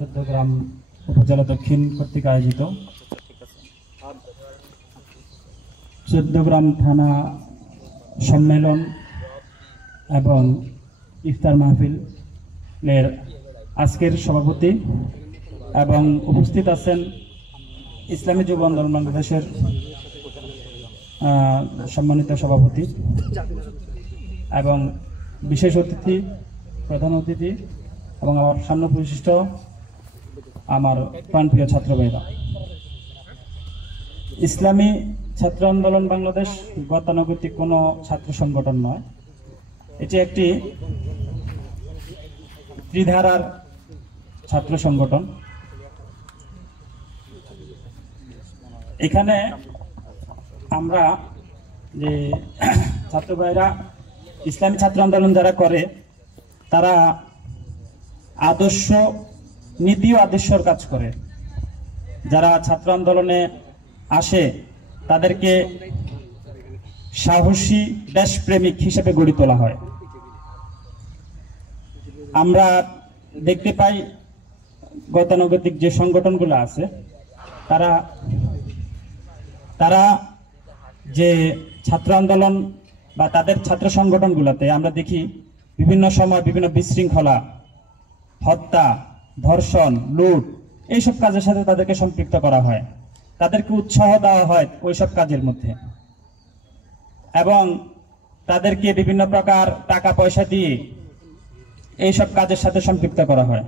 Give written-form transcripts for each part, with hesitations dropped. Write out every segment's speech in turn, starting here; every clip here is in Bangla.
চৌদ্দগ্রাম উপজেলা দক্ষিণ কর্তৃক আয়োজিত চৌদ্দগ্রাম থানা সম্মেলন এবং ইফতার মাহফিলের আজকের সভাপতি এবং উপস্থিত আছেন ইসলামী যুব আন্দোলন বাংলাদেশের সম্মানিত সভাপতি এবং বিশেষ অতিথি, প্রধান অতিথি এবং আমার সামনে বিশিষ্ট আমার প্রাণপ্রিয় ছাত্র ভাইরা। ইসলামী ছাত্র আন্দোলন বাংলাদেশ গতানুগতিক কোনো ছাত্র সংগঠন নয়, এটি একটি ত্রিধারার ছাত্র সংগঠন। এখানে আমরা যে ছাত্র ভাইরা ইসলামী ছাত্র আন্দোলন যারা করে তারা আদর্শ, নীতি ও আদর্শের কাজ করে। যারা ছাত্র আন্দোলনে আসে তাদেরকে সাহসী দেশপ্রেমিক হিসেবে গড়ে তোলা হয়। আমরা দেখতে পাই গতানুগতিক যে সংগঠনগুলো আছে তারা যে ছাত্র আন্দোলন বা তাদের ছাত্র সংগঠনগুলোতে আমরা দেখি বিভিন্ন সময় বিভিন্ন বিশৃঙ্খলা, হত্যা, ধর্ষণ, লুট এইসব কাজের সাথে তাদেরকে সম্পৃক্ত করা হয়, তাদেরকে উৎসাহ দেওয়া হয় ওইসব কাজের মধ্যে এবং তাদেরকে বিভিন্ন প্রকার টাকা পয়সা দিয়ে এইসব কাজের সাথে সম্পৃক্ত করা হয়।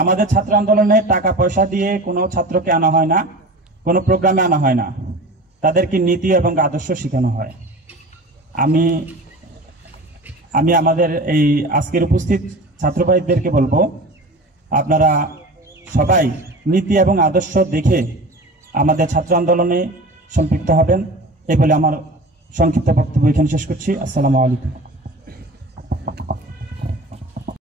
আমাদের ছাত্র আন্দোলনে টাকা পয়সা দিয়ে কোনো ছাত্রকে আনা হয় না, কোনো প্রোগ্রামে আনা হয় না, তাদেরকে নীতি এবং আদর্শ শেখানো হয়। আমি আমাদের এই আজকের উপস্থিত ছাত্র ভাইদেরকে বলবো, আপনারা সবাই নীতি এবং আদর্শ দেখে আমাদের ছাত্র আন্দোলনে সম্পৃক্ত হবেন। এই বলে আমার সংক্ষিপ্ত বক্তব্য এখানে শেষ করছি। আসসালামু আলাইকুম।